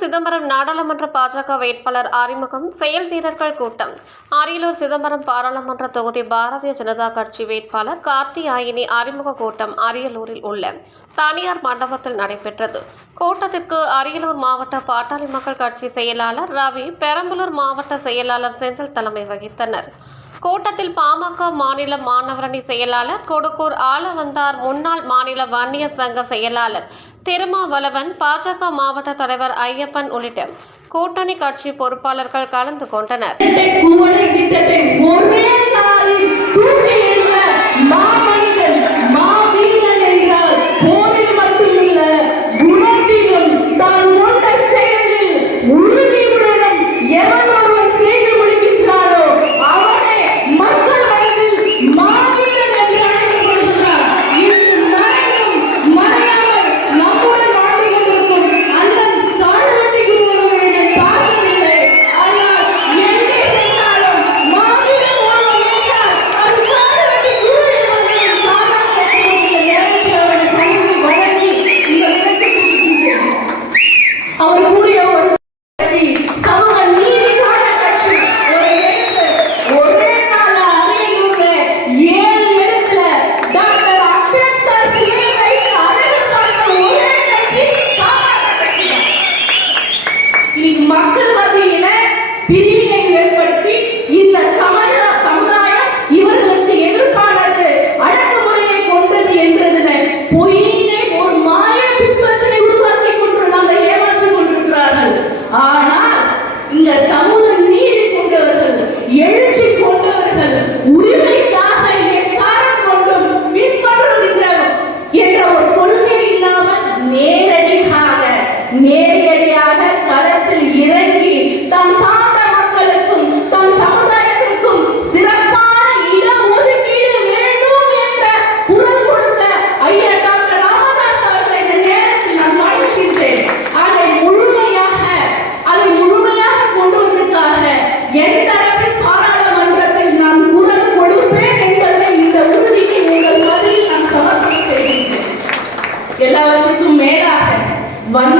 சிதம்பரம் நாடாளுமன்ற பாஜக வேட்பாளர் அறிமுகம் செயல் வீரர்கள் கூட்டம். அரியலூர் சிதம்பரம் பாராளுமன்ற தொகுதி பாரதிய ஜனதா கட்சி வேட்பாளர் கார்த்தியாயினி அறிமுக கூட்டம் அரியலூரில் உள்ள தனியார் மண்டபத்தில் நடைபெற்றது. கூட்டத்திற்கு அரியலூர் மாவட்ட பாட்டாளி மக்கள் கட்சி செயலாளர் ரவி பெரம்பலூர் மாவட்ட செயலாளர் செந்தில் தலைமை வகித்தனர். கூட்டத்தில் பாமக மாநில மாணவரணி செயலாளர் கொடுக்கூர் ஆளவந்தார் முன்னாள் மாநில வன்னியர் சங்க செயலாளர் திருமாவளவன் பாஜக மாவட்ட தலைவர் ஐயப்பன் உள்ளிட்ட கூட்டணி கட்சி பொறுப்பாளர்கள் கலந்து கொண்டனர். அவர் இங்க சமூக One